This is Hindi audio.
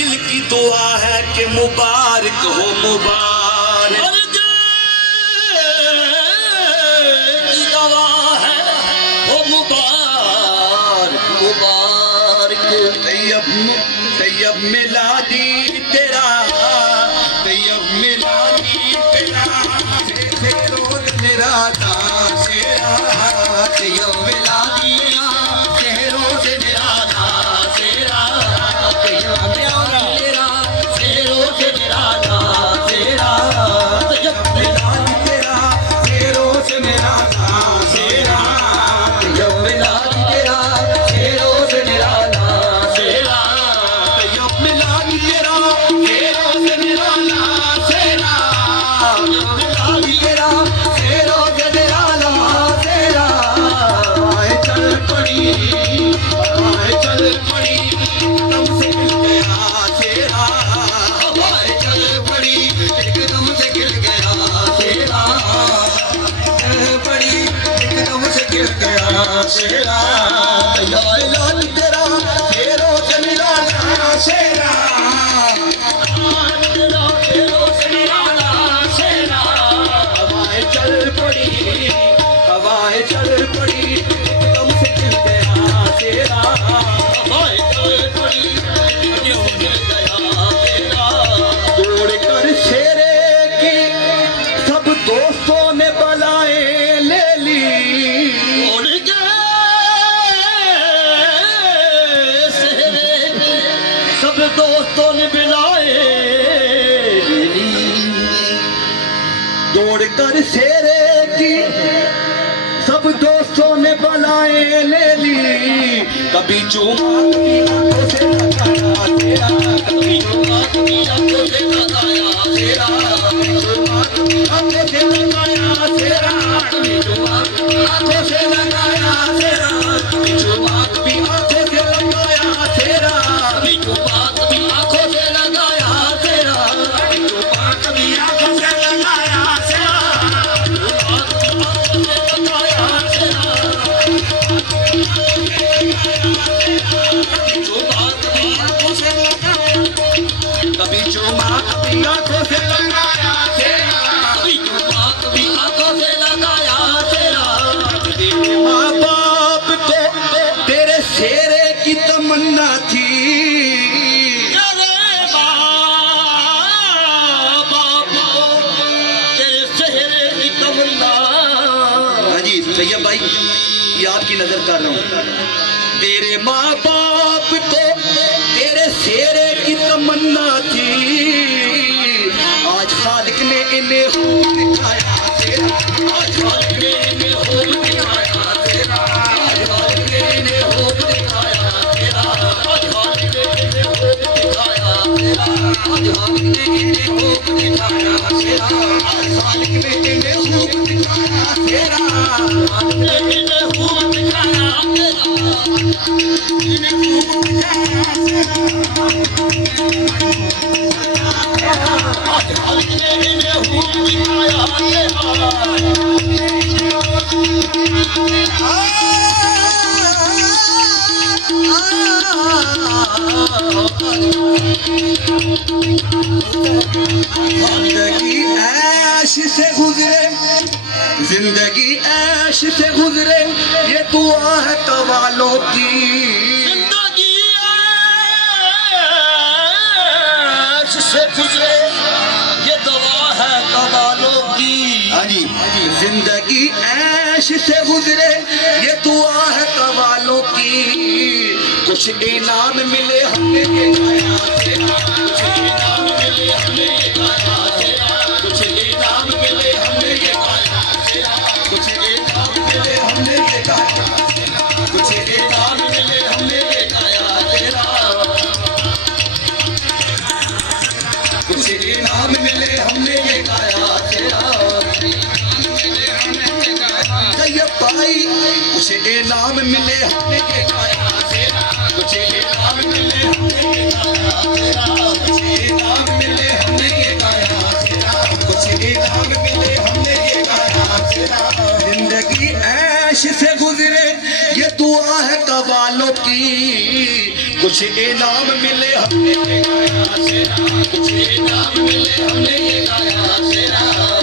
दिल की दुआ है कि मुबारक हो मुबारक की दुआ है हो मुबारक मुबारक तैयब मिलादी तेरा तैयब मिलादी तेरा रोज मेरा दासेरा तैयब मिलादी रोज मेरा दासेरा तैयब मेरा रोज मेरा दासेरा तैयब मिलादी तेरा रोज मेरा दासेरा तैयब मिलादी तेरा रोज मेरा दासेरा तैयब मिलादी तेरा रोज मेरा दासेरा तैयब मिलादी तेरा रोज मेरा दासेरा आए चल पड़ी एकदम से गिर गया तेरा आए चल पड़ी एकदम से गिर गया तेरा पड़ी एकदम से गिर गया तेरा यार लाल तेरा फेरों से मिला शेरा हवाएं चल पड़ी एकदम से गिर गया तेरा हवाएं चल पड़ी एकदम से गिर गया तेरा दौड़ कर शेरे की सब दोस्तों ने बलाएं ले ली दौड़ के शेरे की सब दोस्तों ने बुलाए दौड़ कर शेरे की सब दोस्तों ने बलाएं ले ली कभी चूमा कभी आंखों से लगाया तेरा कभी चूमा कभी आंखों से लगाया तेरा कभी चूमा कभी आंखों से लगाया तेरा कभी चूमा आंखों से लगाया तेरा कभी चूमा कभी आंखों से लगाया तेरा कभी चूमा कभी आंखों से लगाया तेरा कभी चूमा कभी आंखों से लगाया तेरा कभी चूमा कभी आंखों से लगाया तेरा कभी चूमा कभी आंखों से लगाया तेरा तेरे माँ बाप को तेरे शेरे की तमन्ना थी तेरे माँ बाप को तेरे शेरे की तमन्ना हाँ जी सैयद भाई ये आपकी नजर कर रहा हूँ तेरे माँ बाप को तेरे शेरे की तमन्ना थी आज खालिक ने इन्हें खूब दिखाया तेरा आज खालिक ने इन्हें खूब दिखाया तेरा आज खालिक ने इन्हें खूब दिखाया तेरा आज खालिक ने इन्हें खूब दिखाया तेरा आज खालिक ने इन्हें खूब दिखाया तेरा आज खालिक ने इन्हें खूब दिखाया तेरा आज ने इन्हें खूब दिखाया तेरा इन्हें खूब दिखाया तेरा आज खालिक ने इन्हें खूब दिखाया तेरा जिंदगी ऐश से गुजरे ये दुआ है कवालों की जिंदगी ऐश से गुजरे ये दुआ है कवालों की हाँ जी जिंदगी ऐश से गुजरे ये दुआ है कवालों की कुछ इनाम मिले हमें ये गाया तेरा कुछ इनाम मिले हमें ये गाया तेरा कुछ इनाम मिले हमें ये गाया तेरा कुछ इनाम मिले हमने ये गाया कुछ इनाम मिले हमने ये गाया तेरा कुछ इनाम मिले हमने ये गाया तेरा तैयब भाई कुछ इनाम मिले हमने ये गाया तेरा कुछ इनाम मिले हमने ये गाया तेरा कुछ इनाम मिले हमने ये गाया तेरा कुछ इनाम मिले हमने ये गाया तेरा जिंदगी ऐश से गुजरे ये दुआ है कवालों की कुछ इनाम मिले हमने ये गाया शेरा, कुछ इनाम मिले हमने ये गाया शेरा।